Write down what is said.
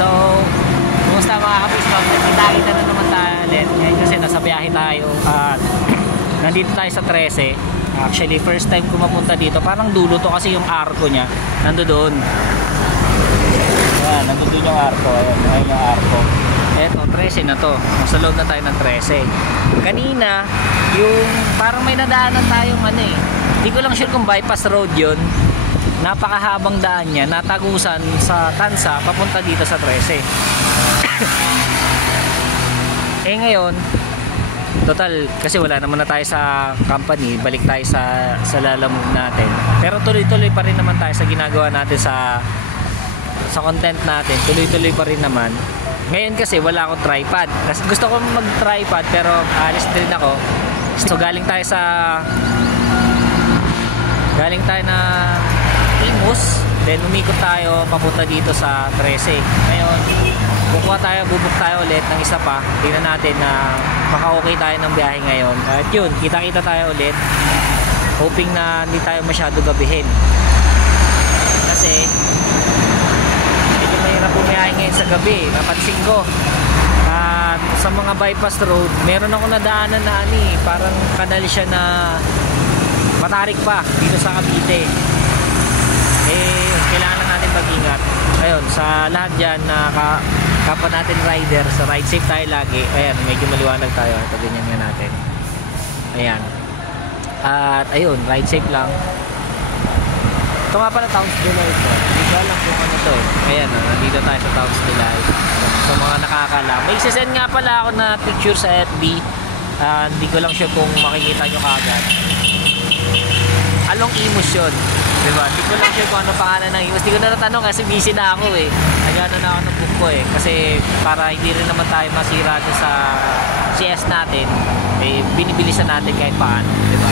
So, kumusta mga kapisbag? Kita-kita na naman tayo ulit. Ngayon kasi nasa biyahe tayo at nandito tayo sa 13. Actually, first time ko mapunta dito. Parang dulo to kasi yung arko niya. Nando doon. Ayan, nando doon yung arko. Ayan yung arko. Eto, 13 na to. Nasa loob na tayo ng 13. Kanina, yung parang may nadaanan tayong ano eh. Hindi ko lang sure kung bypass road yun. Napakahabang daan niya, natagusan sa Tansa papunta dito sa 13. Eh ngayon, total kasi wala naman na tayo sa company, balik tayo sa lalamove natin. Pero tuloy-tuloy pa rin naman tayo sa ginagawa natin sa content natin. Tuloy-tuloy pa rin naman. Ngayon kasi wala akong tripod. Kasi gusto ko mag-tripod pero alis din ako. So galing tayo na Imus, then umikot tayo papunta dito sa 13. Ngayon, bubuk tayo ulit ng isa pa. Tingnan natin na maka-okay tayo ng biyahe ngayon. At yun, kita-kita tayo ulit. Hoping na hindi tayo masyado gabihin. Kasi medyo mahirap bumiyahe ngayon sa gabi. Napansin ko. At sa mga bypass road, meron ako nadaanan na parang kanal siya na matarik pa dito sa Cavite. Kailangan natin mag-ingat. Ayun, sa lahat dyan na kapwa natin rider, sa ride safe tayo lagi. Ayan, medyo maliwanag tayo. Ito, ganyan nga natin. Ayan. At ayun, ride safe lang. Ito nga pala, Towns Delight to. Hindi ko alam kung ano to. Ayan, nandito tayo sa Towns Delight. So mga nakakala. May isasend nga pala ako na picture sa FB. Hindi ko lang sure kung makikita nyo kagad. Along Imus yun, diba? Hindi ko lang sure kung ano pangalan ng Imus. Hindi ko na natanong kasi busy na ako eh. Nagano na ako ng book ko eh. Kasi para hindi rin naman tayo masira sa CS natin, eh, binibilisan natin kahit paano, diba?